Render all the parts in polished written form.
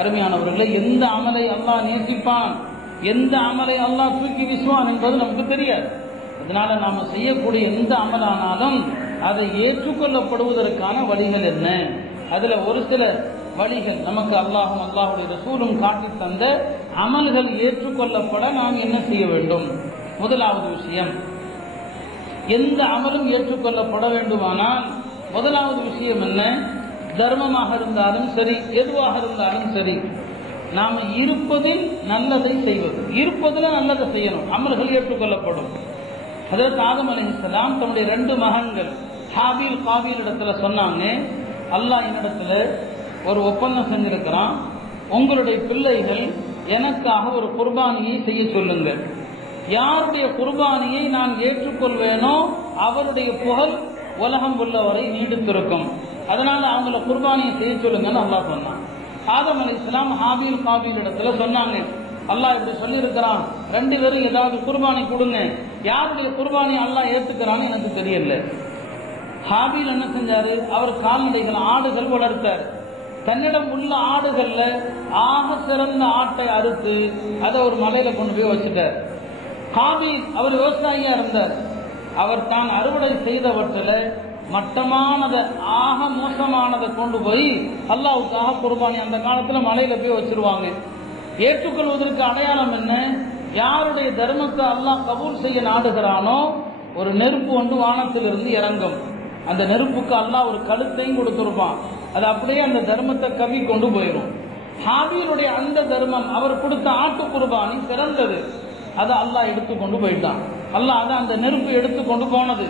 அருமையானவர்களே, எந்த அமலை அல்லாஹ் நேசிப்பான், எந்த அமலை அல்லாஹ் தூக்கி வீசுவான் என்பது நமக்கு தெரியாது. அதனால நாம செய்யக்கூடிய எந்த அமலானாலும் அதை ஏற்றுக்கொள்ளப்படுவதற்கான வழிகள் என்ன? அதுல ஒரு சில வழிகள் நமக்கு அல்லாஹும் அல்லாஹுடைய ரசூலும் காட்டி தந்த அமல்கள் ஏற்றுக்கொள்ளப்பட நாம் என்ன செய்ய வேண்டும்? முதலாவது விஷயம், எந்த அமலும் ஏற்றுக்கொள்ளப்பட வேண்டுமானால் முதலாவது விஷயம் என்ன? தர்மமாக இருந்தாலும் சரி, எதுவாக இருந்தாலும் சரி, நாம இருப்பதில் நல்லதை செய்வது, இருப்பதில் நல்லதை செய்யணும், அமல்கள் ஏற்றுக்கொள்ளப்படும். ஹஜ்ரத் ஆதம் அலைஹிஸ்ஸலாம் தன்னுடைய 2 மகன்கள் ஹாபீல் காபீல் இடத்துல சொன்னாங்க, அல்லாஹ் என்னிடத்துல ஒரு ஒப்பந்தம் செஞ்சிருக்கிறான், உங்களுடைய பிள்ளைகள் எனக்காக ஒரு குர்பானியை செய்ய சொல்லுங்கள். யாருடைய குர்பானியை நான் ஏற்றுக்கொள்வேனோ அவருடைய புகழ் உலகம் உள்ளவரை நீடித்திருக்கும். அதனால அவங்கள குர்பானியை செய்ய சொல்லுங்கன்னு அல்லாஹ் சொன்னான். ஆதம் அலைஹிஸ்ஸலாம் ஹாபீல் காபீல் இடத்துல சொன்னாங்க, அல்லாஹ் இப்படி சொல்லி இருக்கிறான், 2 பேரும் ஏதாவது குர்பானி கொடுங்க. யாருடைய குர்பானி அல்லாஹ் ஏற்றுக்கிறான்னு எனக்கு தெரியல. ஹாபீல் என்ன செஞ்சாரு? அவர் கால்நடைகள், ஆடுகள் வளர்த்தார். தன்னிடம் உள்ள ஆடுகள்ல ஆக சிறந்த ஆட்டை அறுத்து அதை ஒரு மலையில கொண்டு போய் வச்சுட்டார். காபீல் அவர் விவசாயியா இருந்தார். அவர் தான் அறுவடை செய்தவற்றில் மட்டமானதை, ஆக மோசமானதை கொண்டு போய் அல்லாஹ்வுக்காக குர்பானி அந்த காலத்துல மலையில போய் வச்சிருவாங்க. ஏற்றுக்கொள்வதற்கு அடையாளம் என்ன? யாருடைய தர்மத்தை அல்லாஹ் கபூல் செய்ய நாடுகிறானோ ஒரு நெருப்பு ஒன்று வானத்திலிருந்து இறங்கும். அந்த நெருப்புக்கு அல்லாஹ் ஒரு கழுத்தையும் கொடுத்திருப்பான். அது அப்படியே அந்த தர்மத்தை கவி கொண்டு போயிடும். ஹாபீலுடைய அந்த தர்மம், அவர் கொடுத்த ஆட்டு குர்பானி சிறந்தது, அதை அல்லாஹ் எடுத்துக்கொண்டு போயிட்டான். அல்லாஹ் அதை அந்த நெருப்பு எடுத்துக்கொண்டு போனது.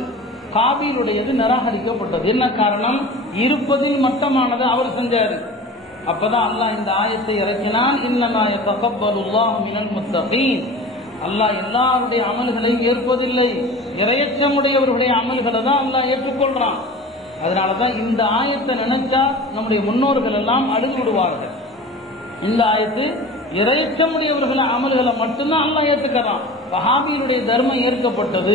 காபீலுடையது நிராகரிக்கப்பட்டது. என்ன காரணம்? இருப்பதில் மட்டமானது அவர் செஞ்சாரு. அப்பதான் அல்லாஹ் இந்த ஆயத்தை இறக்கினான், இன்னமா யதகப்பலுல்லாஹு மினல் முத்தகீன். அல்லாஹ் எல்லாருடைய அமல்களையும் ஏற்பதில்லை, இறையச்சமுடையவர்களுடைய அமல்களை தான் அல்லாஹ் ஏற்றுக்கொள்றான். அதனாலதான் இந்த ஆயத்தை நினைச்சா நம்முடைய முன்னோர்கள் எல்லாம் அழுது விடுவார்கள். இந்த ஆயத்து இறையச்சமுடையவர்களை அமல்களை மட்டும்தான் அல்லாஹ் ஏற்றுக்கிறான். வஹாபியுடைய தர்மம் ஏற்கப்பட்டது,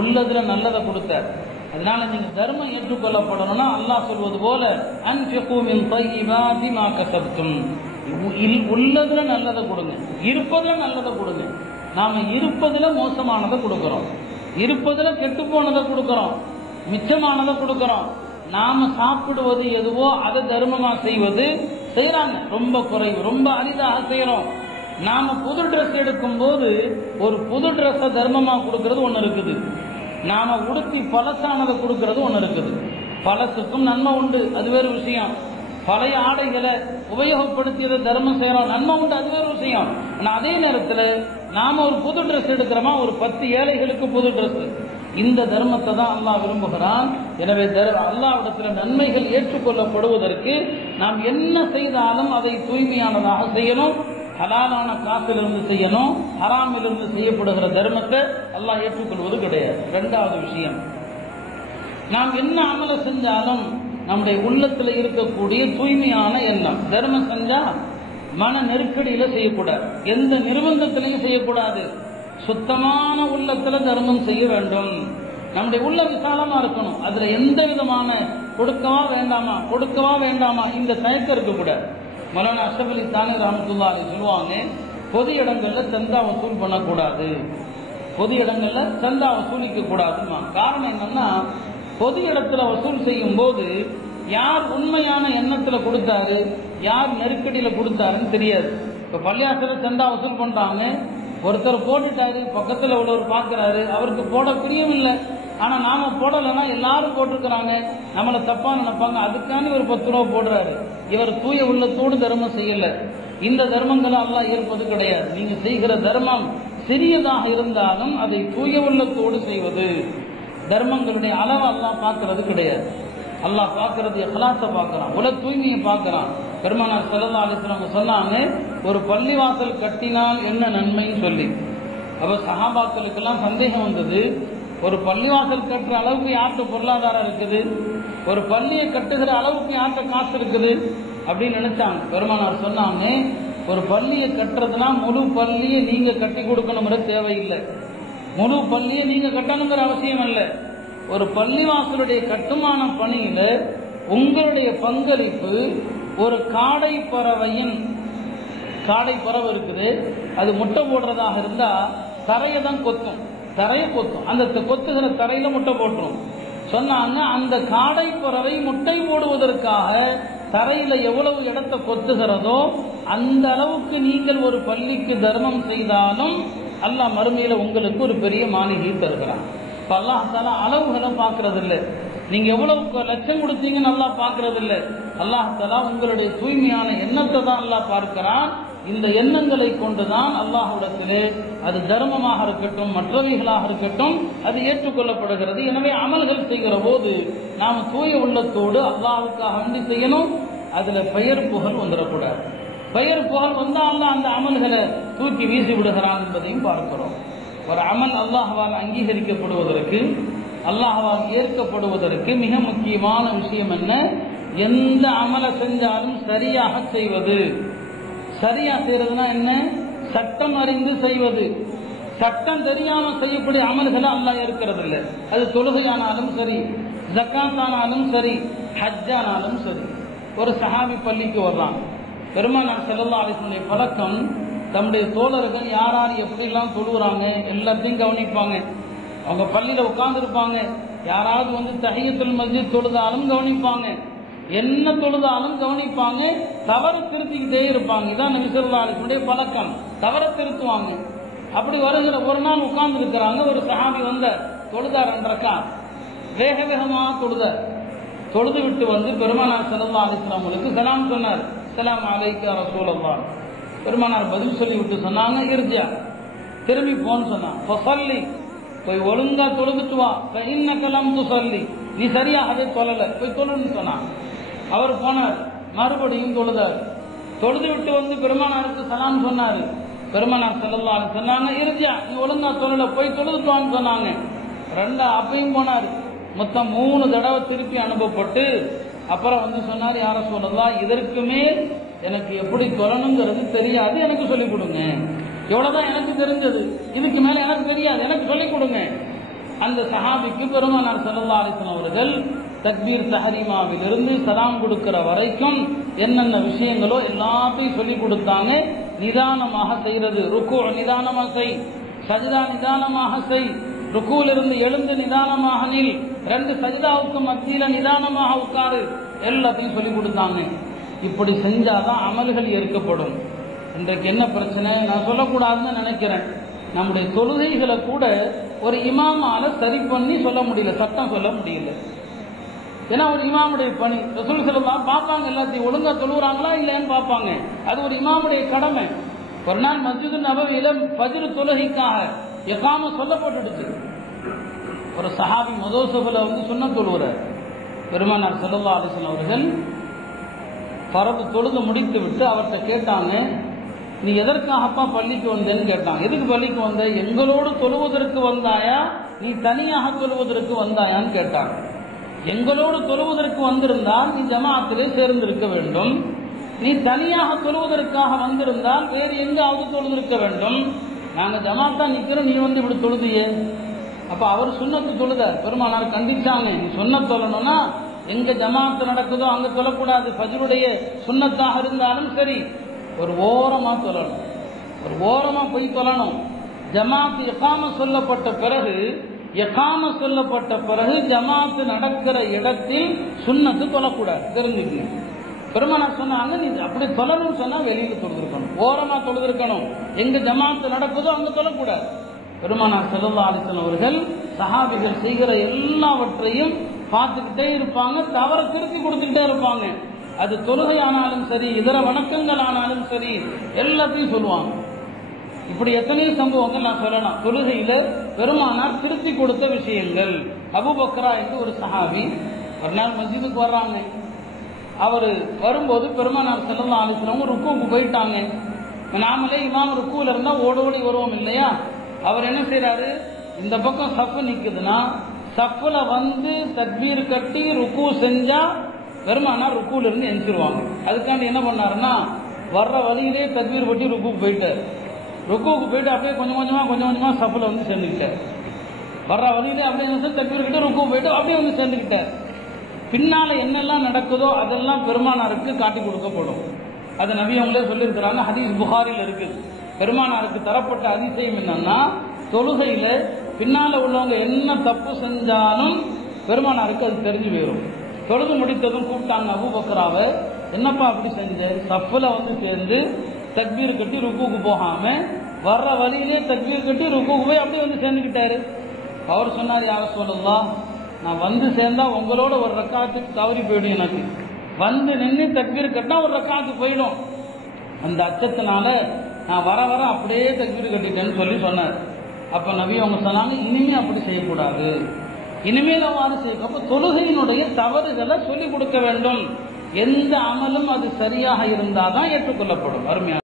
உள்ளதுல நல்லதை கொடுத்தார். அதனால நீங்க தர்மம் ஏற்றுக்கொள்ளப்படணும்னா அல்லாஹ் சொல்வது போல அன்ஃபிகு மின் தையிபாதி மா கஸப்தும், உள்ளதுல நல்லதை கொடுங்க, இருப்பதுல நல்லதை கொடுங்க. நாம இருப்பதுல மோசமானதை கொடுக்கிறோம், இருப்பதுல கெட்டு போனதை கொடுக்கிறோம், மிச்சமானதை கொடுக்கிறோம். நாம சாப்பிடுவது எதுவோ அதை தர்மமா செய்யறாங்க, ரொம்ப குறைவு, ரொம்ப அரிதாக செய்யறோம். நாம புது ட்ரெஸ் எடுக்கும் போது ஒரு புது ட்ரெஸ் தர்மமா கொடுக்கறது ஒண்ணு இருக்குது, நாம உடுத்தி பழசானதை கொடுக்கறது ஒண்ணு இருக்குது. பழசுக்கும் நன்மை உண்டு, அது வேறு விஷயம். பழைய ஆடைகளை உபயோகப்படுத்தியதை தர்மம் செய்யறோம், நன்மை உண்டு, அது வேறு விஷயம். ஆனா அதே நேரத்தில் நாம ஒரு புது ட்ரெஸ் எடுக்கிறோமா, ஒரு 10 ஏழைகளுக்கு புது ட்ரெஸ், இந்த தர்மத்தை தான் அல்லாஹ் விரும்புகிறான். எனவே அல்லாஹ்விடத்தில் நன்மைகள் ஏற்றுக்கொள்ளப்படுவதற்கு நாம் என்ன செய்தாலும் அதை தூய்மையானதாக செய்யணும், ஹலாலான காசிலிருந்து செய்யணும். ஹராமிலிருந்து செய்யப்படுகிற தர்மத்தை அல்லாஹ் ஏற்றுக்கொள்வது கிடையாது. 2வது விஷயம், நாம் என்ன அமல செஞ்சாலும் நம்முடைய உள்ளத்தில் இருக்கக்கூடிய தூய்மையான எண்ணம். தர்மம் செஞ்சா மன நெருக்கடியில செய்யக்கூடாது, எந்த நிர்பந்தத்திலையும் செய்யக்கூடாது. சுத்தமான உள்ளத்துல தர்மம் செய்ய வேண்டும். நம்முடைய உள்ள விசாலமா இருக்கணும். அதுல எந்த விதமான கொடுக்கவா வேண்டாமா இந்த தயக்கம் இருக்கக்கூடாது. மௌலானா அஷ்ரஃப் அலி தானி ரஹ்மத்துல்லாஹி அலைஹி சொல்லுவாங்க, பொது இடங்கள்ல சந்தா வசூல் பண்ணக்கூடாது, பொது இடங்கள்ல சந்தா வசூலிக்க கூடாதுமா. காரணம் என்னன்னா, பொது இடத்துல வசூல் செய்யும் போது யார் உண்மையான எண்ணத்துல கொடுத்தாரு, யார் நெருக்கடியில கொடுத்தாருன்னு தெரியாது. இப்ப பள்ளியாசல சந்தா வசூல் பண்றாங்க, ஒருத்தர் போட்டுட்டாரு, பக்கத்துல உள்ளவர் பாக்குறாரு, அவருக்கு போட பிரியம் இல்லை, ஆனா நாம போடலைன்னா எல்லாரும் போட்டிருக்கிறாங்க, நம்மளை தப்பா நினைப்பாங்க, அதுக்கான ஒரு 10 ரூபா போடுறாரு. இவர் தூய உள்ளத்தோடு தர்மம் செய்யல. இந்த தர்மங்களை அல்லாஹ் ஏற்பது கிடையாது. நீங்க செய்கிற தர்மம் சிறியதாக இருந்தாலும் அதை தூய உள்ளத்தோடு செய்வது. தர்மங்களுடைய அளவு அல்லாஹ் பார்க்கறது கிடையாது. அல்லாஹ் பார்க்கறது இஹ்லாஸை பார்க்கறான், உல தூய்மையை பார்க்கறான். பெருமானார் ஸல்லல்லாஹு அலைஹி வஸல்லம் சொன்னாங்க, ஒரு பள்ளிவாசல் கட்டினால் என்ன நன்மைன்னு சொல்லி. அப்ப சஹாபாக்களுக்கெல்லாம் சந்தேகம் வந்தது, ஒரு பள்ளிவாசல் கட்டுற அளவுக்கு யார்கிட்ட பொருளாதாரம் இருக்குது, ஒரு பள்ளியை கட்டுகிற அளவுக்கு யார்கிட்ட காசு இருக்குது அப்படின்னு நினைச்சாங்க. பெருமானார் சொன்னாங்க, ஒரு பள்ளியை கட்டுறதுனா முழு பள்ளியை நீங்க கட்டி கொடுக்கணுங்கிற தேவையில்லை, முழு பள்ளியை நீங்க கட்டணுங்கிற அவசியம் இல்லை. ஒரு பள்ளிவாசலுடைய கட்டுமான பணியில உங்களுடைய பங்களிப்பு ஒரு காடை பறவையின் காடை பறவை இருக்குது, அது முட்டை போடுறதாக இருந்தா தரையை தான் கொத்தும், தரையை கொத்தும், அந்த கொத்துகிற தரையில முட்டை போட்டுரும். சொன்னாங்க அந்த காடை பறவை முட்டை போடுவதற்காக தரையில எவ்வளவு இடத்தை கொத்துகிறதோ அந்த அளவுக்கு நீங்கள் ஒரு பள்ளிக்கு தர்மம் செய்தாலும் அல்லாஹ் மறுமையில உங்களுக்கு ஒரு பெரிய மாளிகை தருகிறான். இப்ப அல்லாஹ் தஆலா அளவுகளை பார்க்கறது இல்லை, நீங்க எவ்வளவு லட்சம் கொடுத்தீங்கன்னு அல்லாஹ் பார்க்கறது இல்லை. அல்லாஹ் தஆலா உங்களுடைய தூய்மையான எண்ணத்தை தான் அல்லாஹ் பார்க்கிறான். இந்த எண்ணங்களை கொண்டுதான் அல்லாஹ்விடத்திலே அது தர்மமாக இருக்கட்டும் மற்றவைகளாக இருக்கட்டும் அது ஏற்றுக்கொள்ளப்படுகிறது. எனவே அமல்கள் செய்கிற போது நாம் தூய உள்ளத்தோடு அல்லாஹ்வுக்காக வேண்டி செய்யணும். அதுல பெயர் புகழ் வந்துடக்கூடாது. பெயர் புகழ் வந்தால் அல்லாஹ் அந்த அமல்களை தூக்கி வீசி விடுகிறான் என்பதையும் பார்க்கிறோம். ஒரு அமல் அல்லாஹ்வால் அங்கீகரிக்கப்படுவதற்கு அல்லாஹ்வால் ஏற்கப்படுவதற்கு மிக முக்கியமான விஷயம் என்ன? எந்த அமலை செஞ்சாலும் சரியாக செய்வது. சரியா செய்யறதுனா என்ன? சட்டம் அறிந்து செய்வது. சட்டம் தெரியாம செய்யக்கூடிய அமல்களை அல்லாஹ் இருக்கிறது இல்லை. அது தொழுகையானாலும் சரி, ஜக்காத் ஆனாலும் சரி, ஹஜ் ஆனாலும் சரி. ஒரு சஹாபி பள்ளிக்கு வர்றாங்க. பெருமானார் ஸல்லல்லாஹு அலைஹி வஸல்லம் பழக்கம் தம்முடைய தோழர்கள் யார் யார் எப்படிலாம் தொழுகிறாங்க எல்லாத்தையும் கவனிப்பாங்க. அவங்க பள்ளியில உட்கார்ந்து இருப்பாங்க, யாராவது வந்து தஹியத்துல் மஸ்ஜித் தொழுதாலும் கவனிப்பாங்க, என்ன தொழுதாலும் கவனிப்பாங்க, தவறு திருத்திக்கிட்டே இருப்பாங்க. இதான் நபி ஸல்லல்லாஹு அலைஹி வஸல்லம் பழக்கம், தவறை திருத்துவாங்க. அப்படி வருகிற ஒரு நாள் உட்கார்ந்து இருக்கிறாங்க, ஒரு சஹாபி வந்த தொழுதார் 2 ரக்காத், வேக வேகமாக தொழுது விட்டு வந்து பெருமானார் ஸல்லல்லாஹு அலைஹி வஸல்லம் அவங்களுக்கு சலாம் சொன்னார். ஸலாம் அலைக்க யா ரசூலல்லாஹ். பெருமானார் பதில் சொல்லி விட்டு சொன்னாங்க, இர்ஜா, திரும்பி போன்னு சொன்னாங்க. ஃபஸல்லி, போய் ஒழுங்கா தொழுதுட்டு வா. ஃபஇன்னக லம் துஸல்லி, நீ சரியாகவே தொழல, போய் தொழுன்னு சொன்னாங்க. அவர் போனார், மறுபடியும் தொழுதார். தொழுது விட்டு வந்து பெருமானாருக்கு சலாம் சொன்னார். பெருமானார் ஸல்லல்லாஹு அலைஹி வஸல்லம் சொன்னாங்க, இர்ஜா, நீ ஒழுங்கா தொழல, போய் தொழுதுட்டு வான்னு சொன்னாங்க. அப்பையும் போனார். மொத்தம் 3 தடவை திருப்பி அனுப்பப்பட்டு அப்புறம் வந்து சொன்னார், யா ரசூலல்லாஹ், இதற்கு மேல் எனக்கு எப்படி தொழணுங்கிறது தெரியாது, எனக்கு சொல்லிக் கொடுங்க. எவ்வளவுதான் எனக்கு தெரிஞ்சது, இதுக்கு மேல எனக்கு தெரியாது, எனக்கு சொல்லிக் கொடுங்க. அந்த சஹாபிக்கு பெருமானார் ஸல்லல்லாஹு அலைஹி வஸல்லம் அவர்கள் தக்பீர் தஹரீமாவிலிருந்து சலாம் கொடுக்கிற வரைக்கும் என்னென்ன விஷயங்களோ எல்லாத்தையும் சொல்லிக் கொடுத்தாங்க. நிதானமாக செய்யறது, ருக்கு நிதானமாக செய், சஜ்தா நிதானமாக செய், ருக்குவிலிருந்து எழுந்து நிதானமாக நில், 2 சஜ்தாவுக்கு மத்தியில நிதானமாக உட்காரு, எல்லாத்தையும் சொல்லிக் கொடுத்தாங்க. இப்படி செஞ்சாதான் அமல்கள் ஏற்கப்படும். இன்றைக்கு என்ன பிரச்சனை, நான் சொல்லக்கூடாதுன்னு நினைக்கிறேன், நம்முடைய தொழுகைகளை கூட ஒரு இமாமால சரி பண்ணி சொல்ல முடியல, சட்டம் சொல்ல முடியல. ஏன்னா ஒரு இமாமுடைய பணி, ரசூல் ஸல்லல்லாஹு பார்ப்பாங்க, எல்லாத்தையும் ஒழுங்கா தொழுகிறாங்களா இல்லையான்னு பார்ப்பாங்க. அது ஒரு இமாமுடைய கடமை. ஒரு நாள் மஸ்ஜிது நபவியில ஃபஜ்ர் தொழுகைக்காக இகாம சொல்லப்பட்டுடுச்சு. ஒரு சஹாபி முதல் சஃப்ல வந்து சுன்னத் தொழுகிறார். பெருமானார் ஸல்லல்லாஹு அலைஹி வஸல்லம் அவர்கள் ஃபரது தொழுது முடித்து விட்டு அவர்கிட்ட கேட்டாங்க, நீ எதற்காகப்பா பள்ளிக்கு வந்தேன்னு கேட்டாங்க. எதுக்கு பள்ளிக்கு வந்த? எங்களோடு தொழுவதற்கு வந்தாயா, நீ தனியாக தொழுவதற்கு வந்தாயான்னு கேட்டாங்க. எங்களோடு தொழுவதற்கு வந்திருந்தால் நீ ஜமாஅத்திலே சேர்ந்திருக்க வேண்டும், நீ தனியாக தொழுவதற்காக வந்திருந்தால் வேறு எங்காவது தொழுதிருக்க வேண்டும். நாங்க ஜமாத்தா நிக்கிறோம், நீ வந்து இப்படி தொழுதியே. அப்ப அவர் சுன்னத்து தொழுதார். பெருமானார் கண்டிச்சாங்க, நீ சுன்னத் தொழணும்னா எங்க ஜமாத்து நடக்குதோ அங்க தொழக்கூடாது, ஃபஜ்ருடைய சுன்னத்தாக இருந்தாலும் சரி ஒரு ஓரமா தொழணும், ஒரு ஓரமா போய் தொழணும். ஜமாத் இகாம சொல்லப்பட்ட பிறகு ஜமாத்து நடக்கிற இடத்தில் சுன்னத்து தொழக்கூடாது, தெரிஞ்சுக்கணும். பெருமானார் சொன்னாங்க, நீ அப்படி தொழணும்னு சொன்னா வெளியில தொழுதிருக்கணும், ஓரமா தொழுதிருக்கணும், எங்க ஜமாத்து நடக்குதோ அங்க தொழக்கூடாது. பெருமானார் ஸல்லல்லாஹு அலைஹி வஸல்லம் அவர்கள் சஹாபிகள் செய்கிற எல்லாவற்றையும் பார்த்துக்கிட்டே இருப்பாங்க, தவற திருத்தி கொடுத்துக்கிட்டே இருப்பாங்க. அது தொழுகை ஆனாலும் சரி, இதர வணக்கங்கள் ஆனாலும் சரி, எல்லாத்தையும் சொல்லுவாங்க. இப்படி எத்தனையோ சம்பவங்கள் நான் சொல்லலாம். தொழுகையில பெருமானார் திருத்தி கொடுத்த விஷயங்கள். அபூபக்கரா என்று ஒரு சஹாபி ஒரு நாள் மஸ்ஜிதுக்கு வர்றாங்க. அவர் வரும்போது பெருமானார் ஸல்லல்லாஹு அலைஹி வஸல்லம் ருக்குவுக்கு போயிட்டாங்க. நாமளே இமாம் ருக்குல இருந்தா ஓடோடி வருவோம் இல்லையா? அவர் என்ன செய்யறாரு, இந்த பக்கம் சஃப் நிக்குதுன்னா சஃப்ல வந்து தக்பீர் கட்டி ருக்கு செஞ்சா பெருமானார் ருக்குல இருந்து எந்திருவாங்க. அதுக்காண்டி என்ன பண்ணாருன்னா வர்ற வழியிலே தக்பீர் பட்டி ருக்குக்கு போயிட்டார். ருக்குவுக்கு போயிட்டு அப்படியே கொஞ்சம் கொஞ்சமா சஃப்ல வந்து சேர்ந்துக்கிட்டார். வர்ற வழியிலே அப்படியே தக்பீர் கிட்ட ருக்கு போயிட்டு அப்படியே வந்து சேர்ந்துக்கிட்டார். பின்னால என்னெல்லாம் நடக்குதோ அதெல்லாம் பெருமானாருக்கு காட்டி கொடுக்கப்படும். அதை நபி அவங்களே சொல்லியிருக்கிறாங்க, ஹதீஸ் புகாரில் இருக்குது. பெருமானாருக்கு தரப்பட்ட அதிசயம் என்னன்னா, தொழுகையில பின்னால உள்ளவங்க என்ன தப்பு செஞ்சாலும் பெருமானாருக்கு அது தெரிஞ்சு போயிடும். தொழுது முடித்ததும் கூப்பிட்டாங்க அபூபக்கராவை, என்னப்பா அப்படி செஞ்ச? சஃப்ல வந்து சேர்ந்து தக்பீர் கட்டி ருக்குக்கு போகாம வர்ற வழியிலே தக்பீர் கட்டி ருக்குக்கு போய் அப்படியே வந்து சேர்ந்துக்கிட்டாரு. அவர் சொன்னார், யா ரசூலல்லாஹ், நான் வந்து சேர்ந்தா உங்களோட ஒரு ரக்காத்துக்கு தவறி போயிடும், எனக்கு வந்து நின்று தக்பீர் கட்டினா ஒரு ரக்காத்து போயிடும். அந்த அச்சத்தினால நான் வர வர அப்படியே தக்பீர் கட்டிட்டேன்னு சொல்லி சொன்னார். அப்ப நபி அவங்க சொன்னாங்க, இனிமே அப்படி செய்யக்கூடாது, இனிமேல் அவ்வாறு செய்ய. அப்ப தொழுகையினுடைய தவறுகளை சொல்லிக் கொடுக்க வேண்டும். எந்த அமலும் அது சரியாக இருந்தாதான் ஏற்றுக்கொள்ளப்படும். அருமையான